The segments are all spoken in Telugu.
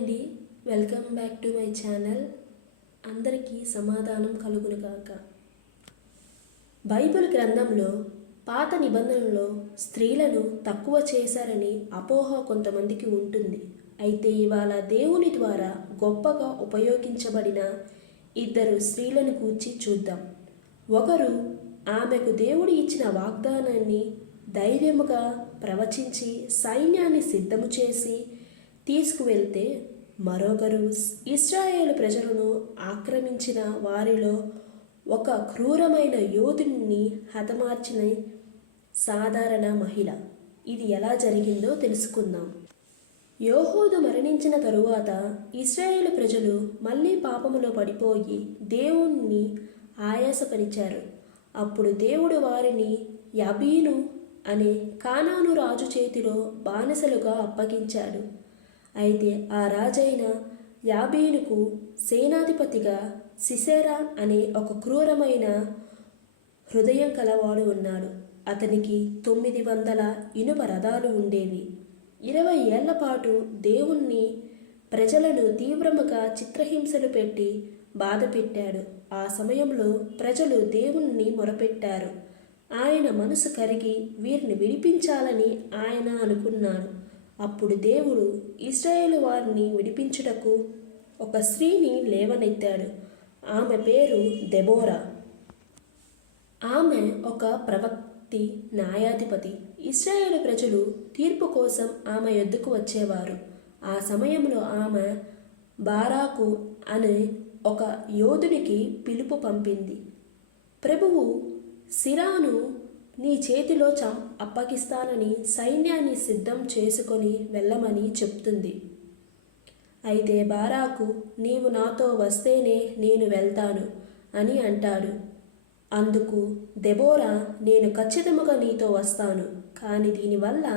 అండి, welcome back to my channel. అందరికీ సమాధానం కలుగునుగాక. బైబిల్ గ్రంథంలో పాత నిబంధనలో స్త్రీలను తక్కువ చేశారని అపోహ కొంతమందికి ఉంటుంది. అయితే ఇవాళ దేవుని ద్వారా గొప్పగా ఉపయోగించబడిన ఇద్దరు స్త్రీలను గూర్చి చూద్దాం. ఒకరు ఆమెకు దేవుడు ఇచ్చిన వాగ్దానాన్ని ధైర్యముగా ప్రవచించి సైన్యాన్ని సిద్ధము చేసి తీసుకువెళ్తే, మరొకరు ఇశ్రాయేలు ప్రజలను ఆక్రమించిన వారిలో ఒక క్రూరమైన యోధుని హతమార్చిన సాధారణ మహిళ. ఇది ఎలా జరిగిందో తెలుసుకుందాం. యోహోదు మరణించిన తరువాత ఇశ్రాయేలు ప్రజలు మళ్ళీ పాపములో పడిపోయి దేవుణ్ణి ఆయాసపరిచారు. అప్పుడు దేవుడు వారిని యాబీను అనే కానాను రాజు చేతిలో బానిసలుగా అప్పగించాడు. అయితే ఆ రాజైన యాబీనుకు సేనాధిపతిగా సిసెరా అనే ఒక క్రూరమైన హృదయం కలవాడు ఉన్నాడు. అతనికి 900 ఇనుప రథాలు ఉండేవి. 20 ఏళ్ల పాటు దేవుణ్ణి ప్రజలను తీవ్రముగా చిత్రహింసలు పెట్టి బాధ పెట్టాడు. ఆ సమయంలో ప్రజలు దేవుణ్ణి మొరపెట్టారు. ఆయన మనసు కరిగి వీరిని విడిపించాలని ఆయన అనుకున్నాడు. అప్పుడు దేవుడు ఇశ్రాయేలు వారిని విడిపించుటకు ఒక స్త్రీని లేవనెత్తాడు. ఆమె పేరు దెబోరా. ఆమె ఒక ప్రవక్తి, న్యాయాధిపతి. ఇశ్రాయేలు ప్రజలు తీర్పు కోసం ఆమె యొద్దకు వచ్చేవారు. ఆ సమయంలో ఆమె బారాకు అనే ఒక యోధునికి పిలుపు పంపింది. ప్రభువు సిరాను నీ చేతిలో అప్పగిస్తానని సైన్యాన్ని సిద్ధం చేసుకొని వెళ్ళమని చెప్తుంది. అయితే బారాకు, నీవు నాతో వస్తేనే నేను వెళ్తాను అని అంటాడు. అందుకు దెబోరా, నేను ఖచ్చితంగా నీతో వస్తాను, కానీ దీనివల్ల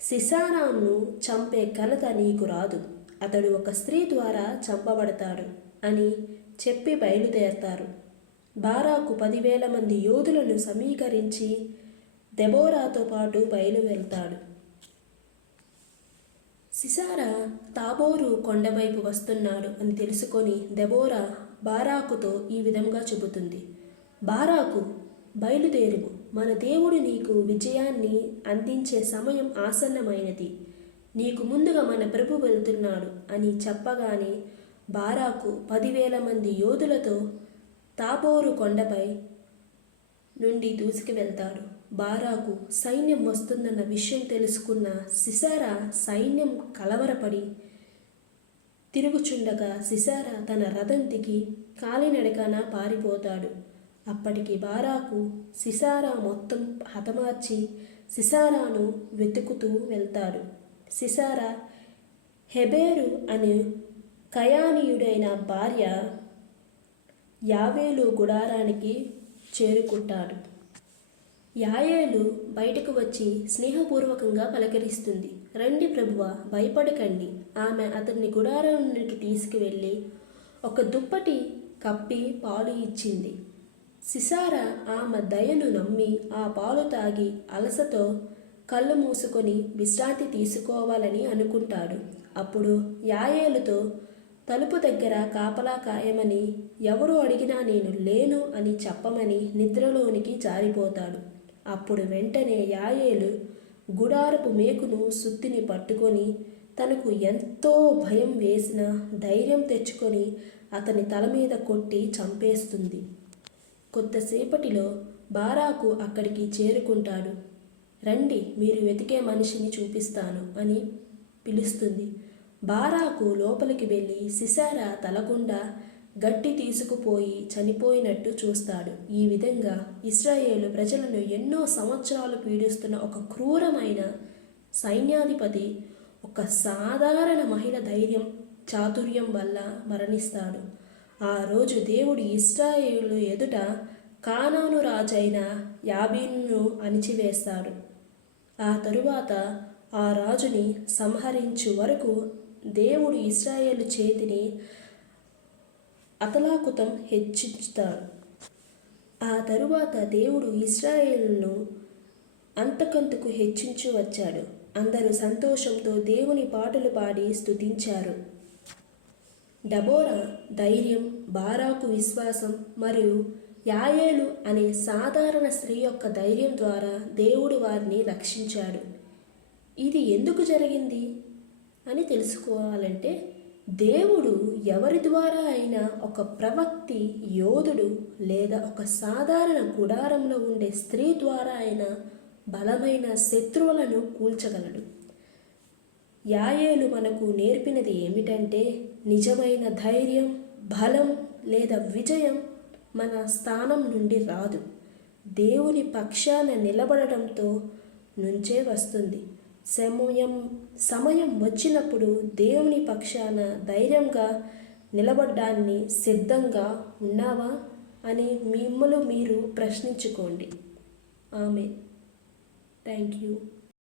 సిసారాను చంపే ఘనత నీకు రాదు. అతడు ఒక స్త్రీ ద్వారా చంపబడతాడు అని చెప్పి బయలుదేరతారు. బారాకు 10,000 మంది యోధులను సమీకరించి దెబోరాతో పాటు బయలువెళ్తాడు. సిసారా తాబోరు కొండవైపు వస్తున్నాడు అని తెలుసుకొని దెబోరా బారాకుతో ఈ విధంగా చెబుతుంది. బారాకు, బయలుదేరుము, మన దేవుడు నీకు విజయాన్ని అందించే సమయం ఆసన్నమైనది. నీకు ముందుగా మన ప్రభు వెళ్తున్నాడు అని చెప్పగానే బారాకు 10,000 మంది యోధులతో తాబోరు కొండపై నుండి దూసుకు వెళ్తాడు. బారాకు సైన్యం వస్తుందన్న విషయం తెలుసుకున్న సిసారా సైన్యం కలవరపడి తిరుగుచుండగా సిసారా తన రథం దిగి కాలినడకన పారిపోతాడు. అప్పటికి బారాకు సిసారా మొత్తం హతమార్చి సిసారాను వెతుకుతూ వెళ్తాడు. సిసారా హెబెరు అనే కయానీయుడైన భార్య యాయేలు గుడారానికి చేరుకుంటాడు. యాయేలు బయటకు వచ్చి స్నేహపూర్వకంగా పలకరిస్తుంది. రండి ప్రభువా, భయపడకండి. ఆమె అతన్ని గుడారానికి తీసుకువెళ్ళి ఒక దుప్పటి కప్పి పాలు ఇచ్చింది. సిసారా ఆమె దయను నమ్మి ఆ పాలు తాగి అలసతో కళ్ళు మూసుకొని విశ్రాంతి తీసుకోవాలని అనుకుంటాడు. అప్పుడు యాయేలుతో, తలుపు దగ్గర కాపలా కాయమని, ఎవరు అడిగినా నేను లేను అని చెప్పమని నిద్రలోనికి జారిపోతాడు. అప్పుడు వెంటనే యాయేలు గుడారపు మేకును సుత్తిని పట్టుకొని తనకు ఎంతో భయం వేసిన ధైర్యం తెచ్చుకొని అతని తల మీద కొట్టి చంపేస్తుంది. కొద్దిసేపటిలో బారాకు అక్కడికి చేరుకుంటాడు. రండి, మీరు వెతికే మనిషిని చూపిస్తాను అని పిలుస్తుంది. బారాకు లోపలికి వెళ్ళి సిసారా తలగుండా గట్టి తీసుకుపోయి చనిపోయినట్టు చూస్తాడు. ఈ విధంగా ఇశ్రాయేలు ప్రజలను ఎన్నో సంవత్సరాలు పీడిస్తున్న ఒక క్రూరమైన సైన్యాధిపతి ఒక సాధారణ మహిళ ధైర్యం, చాతుర్యం వల్ల మరణిస్తాడు. ఆ రోజు దేవుడు ఇశ్రాయేలు ఎదుట కానాను రాజైన యాబీనును అణిచివేస్తాడు. ఆ తరువాత ఆ రాజుని సంహరించు వరకు దేవుడు ఇశ్రాయేలు చేతిని అతలాకుతం హెచ్చించుతాడు. ఆ తరువాత దేవుడు ఇశ్రాయేలును అంతకంతకు హెచ్చించు వచ్చాడు. అందరూ సంతోషంతో దేవుని పాటలు పాడి స్తుతించారు. డబోరా ధైర్యం, బారాకు విశ్వాసం మరియు యాయేలు అనే సాధారణ స్త్రీ యొక్క ధైర్యం ద్వారా దేవుడు వారిని రక్షించాడు. ఇది ఎందుకు జరిగింది అని తెలుసుకోవాలంటే, దేవుడు ఎవరి ద్వారా అయినా ఒక ప్రవక్తి, యోధుడు లేదా ఒక సాధారణ గుడారంలో ఉండే స్త్రీ ద్వారా అయినా బలమైన శత్రువులను కూల్చగలడు. యాయేలు మనకు నేర్పినది ఏమిటంటే, నిజమైన ధైర్యం, బలం లేదా విజయం మన స్థానం నుండి రాదు, దేవుని పక్షాన నిలబడటంతో నుంచే వస్తుంది. సమయం వచ్చినప్పుడు దేవుని పక్షాన ధైర్యంగా నిలబడ్డానికి సిద్ధంగా ఉన్నావా అని మిమ్మల్ని మీరు ప్రశ్నించుకోండి. ఆమేన్. Thank you.